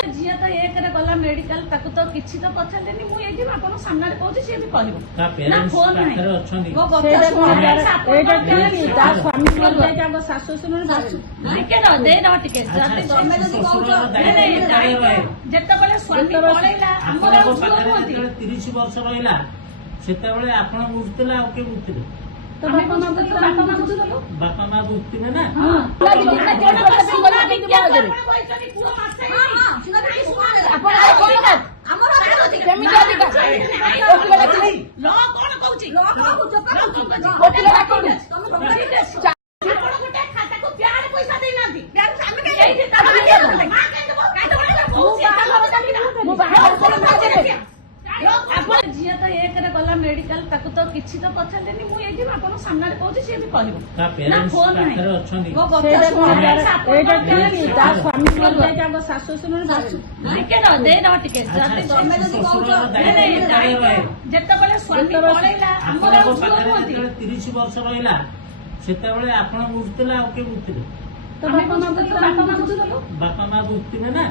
झील तो एक गला मेडिकल तो किसी तो पचारे मुझे आप सामने कौन सी भी कह फोन शाशु जिते स्वामी पलैला 30 वर्ष रहा से आपण बुझुला किए बुझुले बापा माँ बुझे ना झील तो एक गला मेडिकल तो किसी तो पचारे मुझे आप सामने कौन सी भी कह फोन शाशु जिते स्वामी पलैला 30 वर्ष रहा से आपण बुझुला किए बुझुले बापा माँ बुझे बापा माँ बुझे ना